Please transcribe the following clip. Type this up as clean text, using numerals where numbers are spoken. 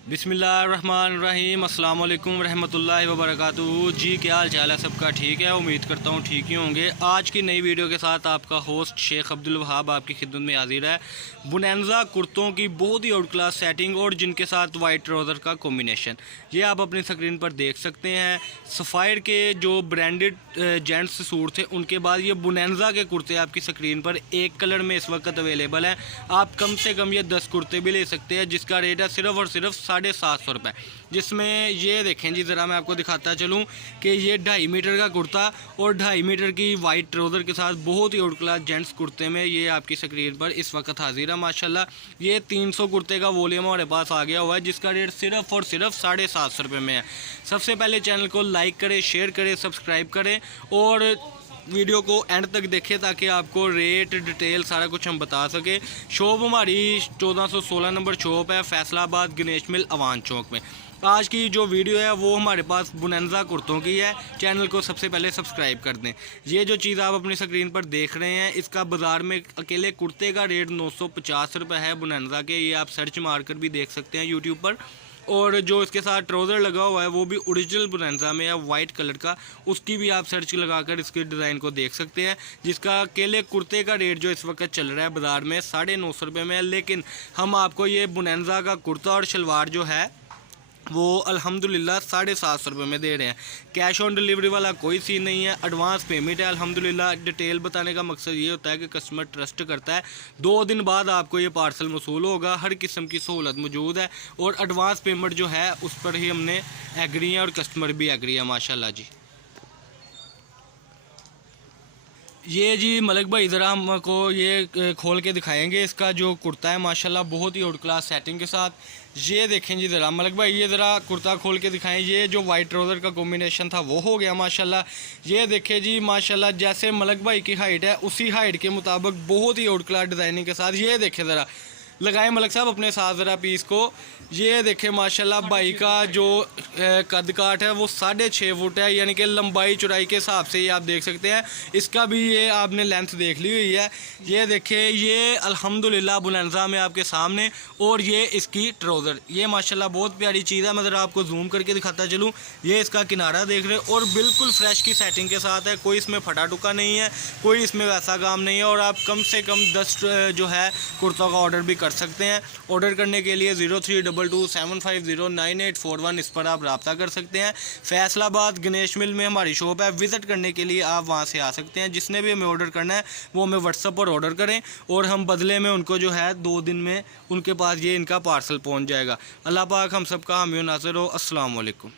बिस्मिल्लाहिर्रहमानिर्रहीम अस्सलाम वालेकुम रहमतुल्लाहि व बरकातुहू। जी क्या हाल चाल है सबका? ठीक है, उम्मीद करता हूँ ठीक ही होंगे। आज की नई वीडियो के साथ आपका होस्ट शेख अब्दुल वहाब आपकी खिदमत में हाजिर है। बुनैंजा कुर्तों की बहुत ही आउट क्लास सेटिंग और जिनके साथ वाइट ट्राउज़र का कॉम्बिनेशन ये आप अपनी स्क्रीन पर देख सकते हैं। सफ़ायर के जो ब्रांडेड जेंट्स सूट थे उनके बाद ये बुनैंजा के कुर्ते आपकी स्क्रीन पर एक कलर में इस वक्त अवेलेबल हैं। आप कम से कम ये 10 कुर्ते भी ले सकते हैं, जिसका रेट है सिर्फ़ और सिर्फ 750 रुपये। जिसमें ये देखें जी, ज़रा मैं आपको दिखाता चलूँ कि ये 2.5 मीटर का कुर्ता और 2.5 मीटर की वाइट ट्राउज़र के साथ बहुत ही आउट क्लास जेंट्स कुर्ते में ये आपकी स्क्रीन पर इस वक्त हाजिर है। माशाल्लाह ये 300 कुर्ते का वॉल्यूम हमारे पास आ गया हुआ है, जिसका रेट सिर्फ़ और सिर्फ 750 रुपये में है। सबसे पहले चैनल को लाइक करें, शेयर करें, सब्सक्राइब करें और वीडियो को एंड तक देखें ताकि आपको रेट डिटेल सारा कुछ हम बता सकें। शॉप हमारी 1416 नंबर शॉप है, फैसलाबाद गणेश मिल अवान चौक में। आज की जो वीडियो है वो हमारे पास बुनैंजा कुर्तों की है। चैनल को सबसे पहले सब्सक्राइब कर दें। ये जो चीज़ आप अपनी स्क्रीन पर देख रहे हैं, इसका बाज़ार में अकेले कुर्ते का रेट 950 रुपये है बुनैंजा के। ये आप सर्च मार कर भी देख सकते हैं यूट्यूब पर। और जो इसके साथ ट्राउज़र लगा हुआ है वो भी ओरिजिनल बुनैंजा में है, वाइट कलर का। उसकी भी आप सर्च लगाकर इसके डिज़ाइन को देख सकते हैं, जिसका अकेले कुर्ते का रेट जो इस वक्त चल रहा है बाज़ार में 950 रुपये में है। लेकिन हम आपको ये बुनैंजा का कुर्ता और शलवार जो है वो अल्हम्दुलिल्लाह 750 रुपये में दे रहे हैं। कैश ऑन डिलीवरी वाला कोई सीन नहीं है, एडवांस पेमेंट है। अल्हम्दुलिल्लाह डिटेल बताने का मकसद ये होता है कि कस्टमर ट्रस्ट करता है। 2 दिन बाद आपको ये पार्सल मसूल होगा। हर किस्म की सहूलत मौजूद है और एडवांस पेमेंट जो है उस पर ही हमने एग्री है और कस्टमर भी एग्री है माशाल्लाह जी। ये जी मलिक भाई ज़रा हमको ये खोल के दिखाएंगे इसका जो कुर्ता है माशाल्लाह बहुत ही आउट क्लास सेटिंग के साथ। ये देखें जी ज़रा मलिक भाई, ये ज़रा कुर्ता खोल के दिखाएं। ये जो वाइट ट्राउज़र का कॉम्बिनेशन था वो हो गया माशाल्लाह। ये देखें जी माशाल्लाह, जैसे मलिक भाई की हाइट है उसी हाइट के मुताबिक बहुत ही आउट क्लास डिज़ाइनिंग के साथ। ये देखें ज़रा, लगाएं मलिक साहब अपने साथ ज़रा पीस को। ये देखें माशाल्लाह भाई का जो कद काट है वो 6.5 फुट है, यानी कि लंबाई चौड़ाई के हिसाब से ये आप देख सकते हैं। इसका भी ये आपने लेंथ देख ली हुई है। ये देखें, ये अल्हम्दुलिल्लाह बुनैंजा में आपके सामने। और ये इसकी ट्राउज़र, ये माशाल्लाह बहुत प्यारी चीज़ है। मैं ज़रा आपको जूम करके दिखाता चलूँ। ये इसका किनारा देख रहे और बिल्कुल फ्रेश की सेटिंग के साथ है, कोई इसमें फटा टुका नहीं है, कोई इसमें वैसा काम नहीं है। और आप कम से कम 10 जो है कुर्तों का ऑर्डर भी कर सकते हैं। ऑर्डर करने के लिए 032275098141 इस पर आप रब्ता कर सकते हैं। फैसलाबाद गणेश मिल में हमारी शॉप है। विज़िट करने के लिए आप वहां से आ सकते हैं। जिसने भी हमें ऑर्डर करना है वो हमें व्हाट्सएप पर ऑर्डर करें और हम बदले में उनको जो है 2 दिन में उनके पास ये इनका पार्सल पहुँच जाएगा। अल्लाह पाक हम सबका हामी नाज़िर हो। अस्सलाम वालेकुम।